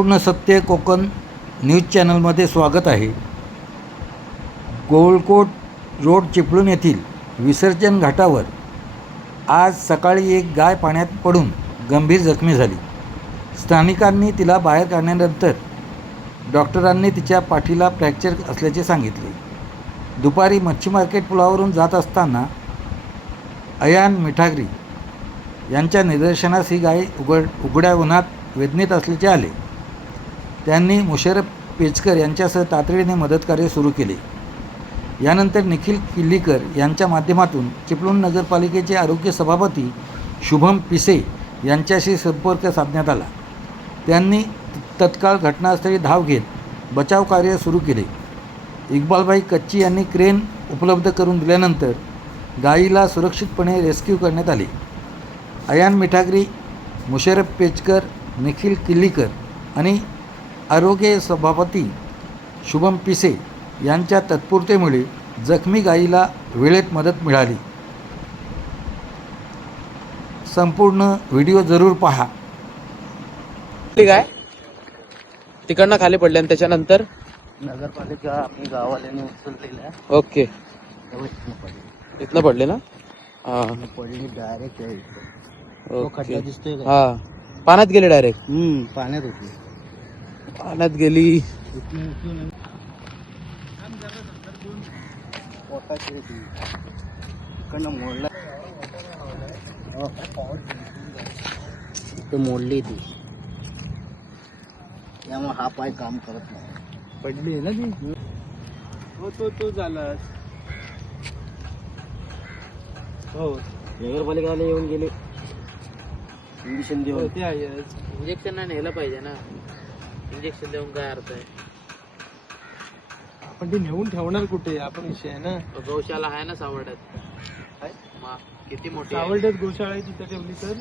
पूर्ण सत्य कोकण न्यूज चॅनलमध्ये स्वागत आहे. गोळकोट रोड चिपळूण येथील विसर्जन घाटावर आज सकाळी एक गाय पाण्यात पडून गंभीर जखमी झाली. स्थानिकांनी तिला बाहेर काढल्यानंतर डॉक्टरांनी तिच्या पाठीला फ्रॅक्चर असल्याचे सांगितले. दुपारी मच्छी मार्केट पुलावरून जात असताना अयान मिठागरी यांच्या निदर्शनास ही गाय उघड्या उन्हात वेदनेत असल्याचे आले. त्यांनी मुशर्रफ पेचकर यांच्यासह तातडीने मदतकार्य सुरू केले. यानंतर निखिल किल्लीकर यांच्या माध्यमातून चिपळूण नगरपालिकेचे आरोग्य सभापती शुभम पिसे यांच्याशी संपर्क साधण्यात आला. त्यांनी तत्काळ घटनास्थळी धाव घेत बचाव कार्य सुरू केले. इक्बालभाई कच्ची यांनी क्रेन उपलब्ध करून दिल्यानंतर गायीला सुरक्षितपणे रेस्क्यू करण्यात आले. अयान मिठागरी, मुशर्रफ पेचकर, निखिल किल्लीकर आणि आरोग्य सभापती शुभम पिसे यांच्या तत्परतेमुळे जखमी गायीला वेळेत मदत मिळाली. संपूर्ण व्हिडिओ जरूर पहा. काय तिकडनं खाली पडले आणि त्याच्यानंतर नगरपालिका आपली गावाल्याने उचललेलं आहे. ओके, इथनं पडले ना? हा, पडली डायरेक्ट ओके. दिसतोय का? हा, पाण्यात गेले डायरेक्ट. पाण्यात होती. पाण्यात गेली. मोडला ते मोडली ती, त्यामुळे हा पाय काम करत नाही. पडली ना ती. तो झाला. हो, नगरपालिकावाले येऊन गेले, इंजेक्शन देऊन. इंजेक्शन नाही नेलं पाहिजे ना. इंजेक्शन देऊन काय अर्थ आहे? पण ते नेऊन ठेवणार कुठे? आपण विषय आहे ना. गौशाला आहे ना सावर्ड्यात. किती मोठी सावर्ड्यात गोशाळा आहे, तिथे ठेवली तर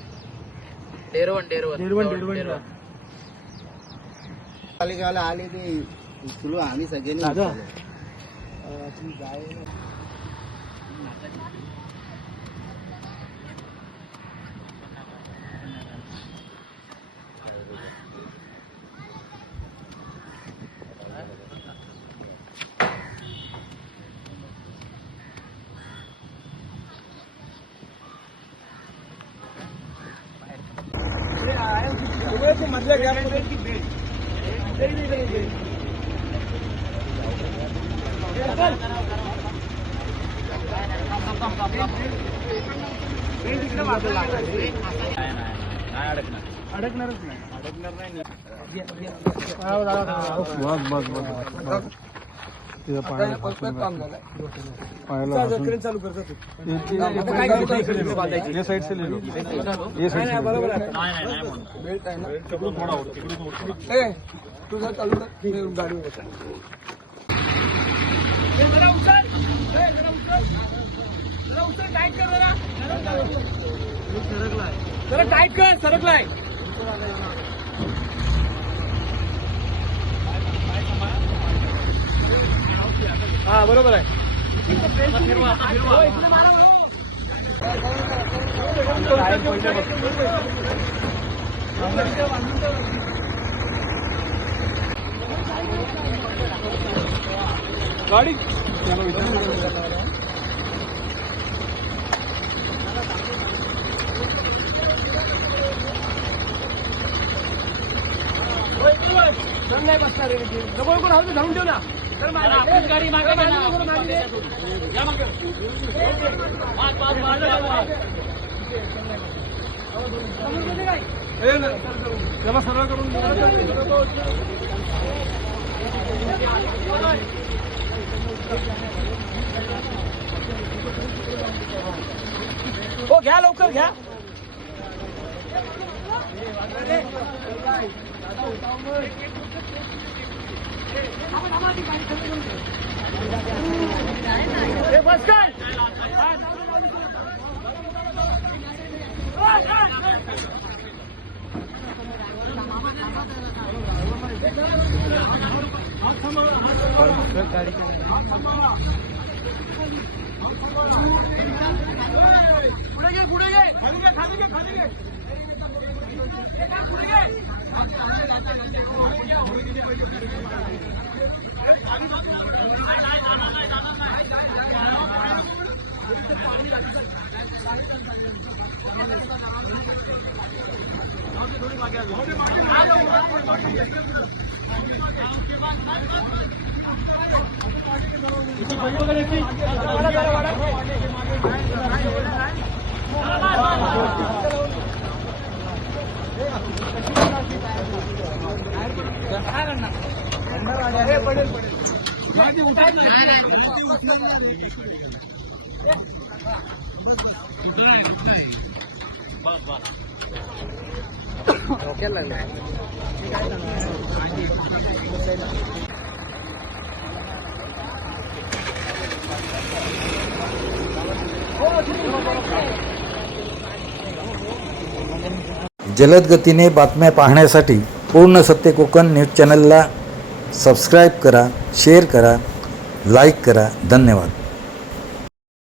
डेरवण. पालिकावाला आले ते उचलू आणि सगळ्यांनी दादा, उचललं. आपली गाय मधल्या गॅपमध्ये अडकणारच नाही. अडकणार नाही. चालू करतो. ये साइड से ले लो. ये साइड से बरोबर आहे. बेल्ट आहे ना. तुझा चालू गाडीवर जरा टाईट कर. सरकलाय. हा, बरोबर आहे. गाडी नाही बसणार. जवळ कोण हवं धरून ठेव ना. गाडी मागे त्याला सरळ करून हो, घ्या लवकर घ्या. बस काय पुढे घे, खाली घे, खाली घे. जलद गतीने बातम्या पाहण्यासाठी पूर्ण सत्य कोकण न्यूज चॅनलला सबस्क्राईब करा, शेअर करा, लाईक करा. धन्यवाद.